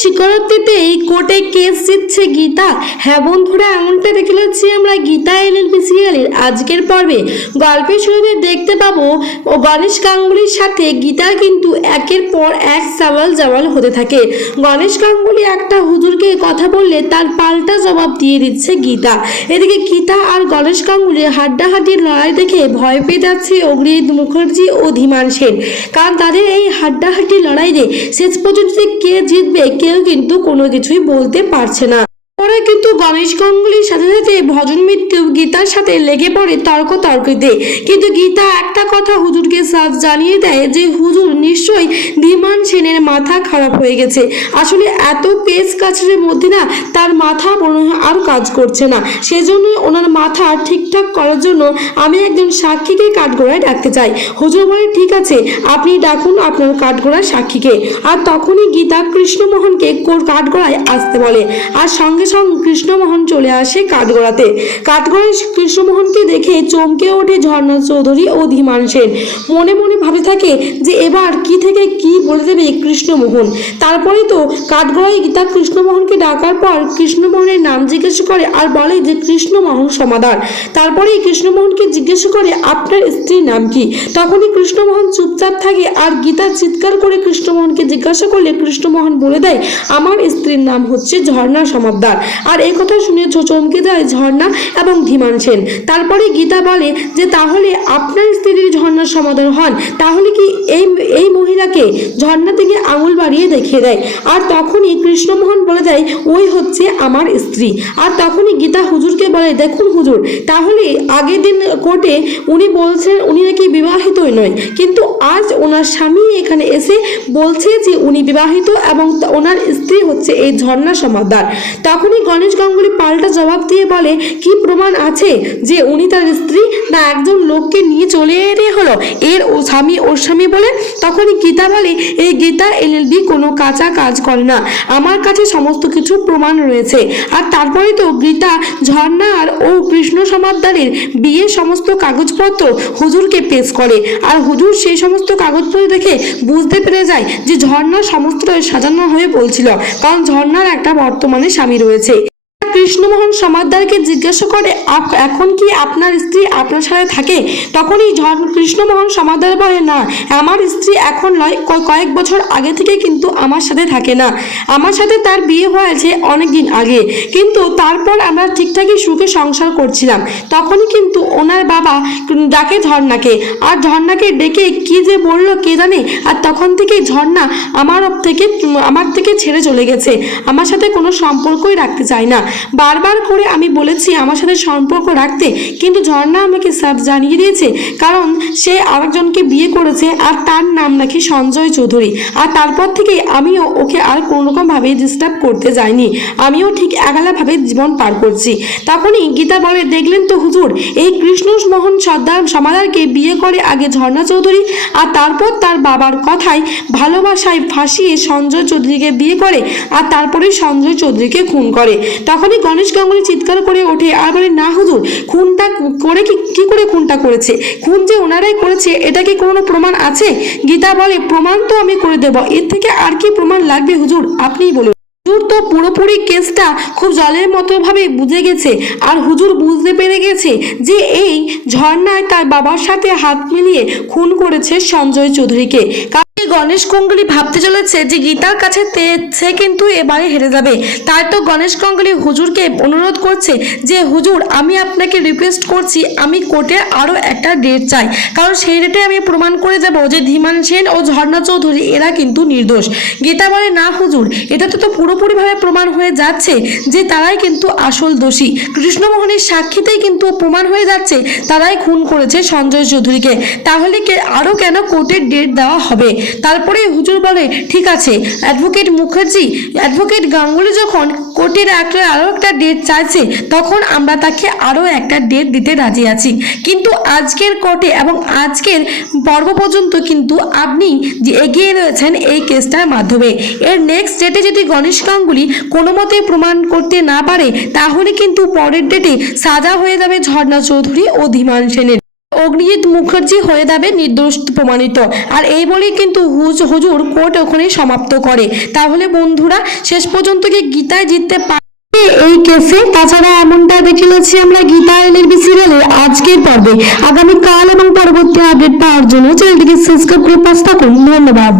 স্বীকারোক্তিতে এই কোর্টে কেস জিতছে গীতা। হ্যাঁ বন্ধুরা, এমনটা দেখে আমরা গীতা এলএলপি সিরিয়ালের আজকের পর্বে। গল্পের শুরুতে দেখতে পাবো ও গণেশ গাঙ্গুলির সাথে গীতার কিন্তু একের পর এক সওয়াল জওয়াল হতে থাকে। গণেশ গাঙ্গুলি একটা হুজুরকে কথা বললে তার পাল্টা জবাব দিয়ে দিচ্ছে গীতা। এদিকে গীতা আর গণেশ গাঙ্গুলির হাড্ডাহাড্ডির লড়াই দেখে ভয় পেয়ে যাচ্ছে অগ্রিত মুখার্জি ও ধীমান সেন। কারণ তাদের এই হাড্ডাহাড্ডি লড়াইয়ে শেষ পর্যন্ত কে জিতবে কেউ কিন্তু কোনো কিছুই বলতে পারছে না। পরে কিন্তু গণেশ গাঙ্গুলির সাথে সাথে ভজন মিত্র গীতার সাথে লেগে পড়ে তর্ক তর্কিতে। কিন্তু গীতা একটা কথা হুজুরকে সাফ জানিয়ে দেয় যে, হুজুর, নিশ্চয়ই ধীমান সেনের মাথা খারাপ হয়ে গেছে। আসলে এত পেস কাছের মধ্যে না তার মাথা মনে হয় আর কাজ করছে না। সেজন্য ওনার মাথা ঠিকঠাক করার জন্য আমি একজন সাক্ষীকে কাঠগোড়ায় ডাকতে চাই। হুজুর বলে, ঠিক আছে, আপনি ডাকুন আপনার কাঠগোড়ায় সাক্ষীকে। আর তখনই গীতা কৃষ্ণমোহনকে কাঠগোড়ায় আসতে বলে। আর সঙ্গে কৃষ্ণমোহন চলে আসে কাঠগোড়াতে। কাঠগোড়ায় কৃষ্ণমোহনকে দেখে চমকে ওঠে ঝর্ণা চৌধুরী ও ধীমান সেন। মনে মনে ভাবে থাকে যে এবার কি থেকে কি বলে দেবে কৃষ্ণমোহন। তারপরেই তো কাঠগোড়ায় গীতা কৃষ্ণমোহনকে ডাকার পর কৃষ্ণমোহনের নাম জিজ্ঞেস করে আর বলে যে, কৃষ্ণমোহন সমাদার। তারপরেই কৃষ্ণমোহনকে জিজ্ঞেস করে, আপনার স্ত্রীর নাম কি? তখনই কৃষ্ণমোহন চুপচাপ থাকে আর গীতা চিৎকার করে কৃষ্ণমোহনকে জিজ্ঞাসা করলে কৃষ্ণমোহন বলে দেয়, আমার স্ত্রীর নাম হচ্ছে ঝর্ণা সমাদ্দার আর এই কথা শুনে চমকে যায় ঝর্ণা এবং ধীমান সেন। তারপরে গীতা বলে যে, তাহলে আপনার স্ত্রীর ঝর্ণার সমাধান হন। তাহলে কি এই এই মহিলাকে ঝর্ণা থেকে আঙুল বাড়িয়ে দেখিয়ে দেয়? আর তখনই কৃষ্ণমোহন বলে যায়, ওই হচ্ছে আমার স্ত্রী। আর তখনই গীতা হুজুরকে বলে, দেখুন হুজুর, তাহলে আগের দিন কোর্টে উনি বলছেন উনি নাকি বিবাহিতই নয়। কিন্তু আজ ওনার স্বামী এখানে এসে বলছে যে, উনি বিবাহিত এবং ওনার স্ত্রী হচ্ছে এই ঝর্ণা সমাদার। তখনই গণেশ গাঙ্গুলি পাল্টা জবাব দিয়ে বলে কি প্রমাণ আছে যে উনি তার স্ত্রী না, একজন লোককে নিয়ে চলে এলে হলো, এর ও স্বামী ওর স্বামী বলে, তখনই গীতা বলে এই গীতা এলএলবি কোনো কাঁচা কাজ করে না। আমার কাছে সমস্ত কিছু প্রমাণ রয়েছে। আর তারপরে তো গীতা, ঝর্ণা আর ও কৃষ্ণ সমাদ্দারের বিয়ের সমস্ত কাগজপত্র হুজুরকে পেশ করে। আর হুজুর সেই সমস্ত কাগজপত্র দেখে বুঝতে পেরে যায় যে ঝর্ণা সমস্তটাই সাজানো হয়ে বলছিল, কারণ ঝর্ণার একটা বর্তমানে স্বামী রয়েছে। কৃষ্ণমোহন সমাদ্দারকে জিজ্ঞাসা করে, "আপ- এখন কি আপনার স্ত্রী আপনার সাথে থাকে? তখনই কৃষ্ণমোহন সমাদ্দার বলে, না, আমার স্ত্রী এখন নয় কয়েক বছর আগে থেকে কিন্তু আমার সাথে থাকে না। আমার সাথে তার বিয়ে হয়েছে অনেক দিন আগে। কিন্তু তারপর আমরা ঠিকঠাকই সুখে সংসার করছিলাম। তখনই কিন্তু ওনার বাবা ডাকে ঝর্ণাকে। আর ঝর্ণাকে ডেকে কি যে বলল কে জানে? আর তখন থেকে ঝর্ণা আমার থেকে আমার থেকে ছেড়ে চলে গেছে। আমার সাথে কোনো সম্পর্কই রাখতে চায় না। বারবার করে আমি বলেছি আমার সাথে সম্পর্ক রাখতে, কিন্তু ঝর্ণা আমাকে সব জানিয়ে দিয়েছে, কারণ সে আরেকজনকে বিয়ে করেছে আর তার নাম নাকি সঞ্জয় চৌধুরী। আর তারপর থেকে আমিও ওকে আর কোনো রকমভাবে ডিস্টার্ব করতে যাইনি। আমিও ঠিক একালাভাবে জীবন পার করছি। তখনই গীতা বলে, দেখলেন তো হুজুর, এই কৃষ্ণ মোহন সর্দার সমাদারকে বিয়ে করে আগে ঝর্ণা চৌধুরী, আর তারপর তার বাবার কথায় ভালোবাসায় ফাঁসিয়ে সঞ্জয় চৌধুরীকে বিয়ে করে, আর তারপরে সঞ্জয় চৌধুরীকে খুন করে। তখনই গণেশ গাঙ্গুলি চিৎকার করে ওঠে। আর বলে, না হুজুর, খুনটা করে কি কি করে খুনটা করেছে? খুন যে ওনারাই করেছে, এটা কি কোনো প্রমাণ আছে? গীতা বলে, প্রমাণ তো আমি করে দেব। এর থেকে আর কি প্রমাণ লাগবে হুজুর? আপনিই বলুন। হুজুর তো পুরোপুরি কেসটা খুব জলের মতো ভাবে বুঝে গেছে। আর হুজুর বুঝতে পেরে গেছে যে এই ঝর্ণায় তার বাবার সাথে হাত মিলিয়ে খুন করেছে সঞ্জয় চৌধুরীকে। কারণ গণেশ গঙ্গুলি ভাবতে চলেছে যে গীতার কাছে সে কিন্তু এবারে হেরে যাবে। তাই তো গণেশ গঙ্গুলি হুজুরকে অনুরোধ করছে যে, হুজুর, আমি আপনাকে রিকোয়েস্ট করছি, আমি কোর্টে আরও একটা ডেট চাই। কারণ সেই ডেটে আমি প্রমাণ করে যাব যে ধীমান সেন ও ঝর্ণা চৌধুরী, এরা কিন্তু নির্দোষ। গীতা বলে, না হুজুর এটা তো পুরোপুরিভাবে প্রমাণ হয়ে যাচ্ছে যে তারাই কিন্তু আসল দোষী। কৃষ্ণমোহনের সাক্ষীতেই কিন্তু প্রমাণ হয়ে যাচ্ছে, তারাই খুন করেছে সঞ্জয় চৌধুরীকে। তাহলে আরও কেন কোর্টের ডেট দেওয়া হবে? তারপরে হুজুর বলে, ঠিক আছে। অ্যাডভোকেট মুখার্জি, অ্যাডভোকেট গাঙ্গুলি যখন কোর্টের একটা আরও একটা ডেট চাইছে, তখন আমরা তাকে আরও একটা ডেট দিতে রাজি আছি। কিন্তু আজকের কোর্টে এবং আজকের পর্ব পর্যন্ত কিন্তু আপনি যে এগিয়ে রয়েছেন এই কেসটার মাধ্যমে। এর নেক্সট ডেটে যদি গণেশ গাঙ্গুলি কোনো মতে প্রমাণ করতে না পারে, তাহলে কিন্তু পরের ডেটে সাজা হয়ে যাবে ঝর্ণা চৌধুরী ও ধীমান সেনের। অগ্নিজিৎ মুখার্জি হয়ে যাবে নির্দোষ প্রমাণিত। আর এই বলেই কিন্তু হুজ হুজুর কোর্ট ওখানেই সমাপ্ত করে। তাহলে বন্ধুরা, শেষ পর্যন্ত কি গীতায় জিততে পারে এই কেসে তাছাড়া এমনটা দেখিয়েছি আমরা গীতা এলএলবি সিরিয়ালের আজকের পর্বে। আগামীকাল এবং পরবর্তী আপডেট পাওয়ার জন্য চ্যানেলটিকে সাবস্ক্রাইব করে পাশ থাকুন। ধন্যবাদ।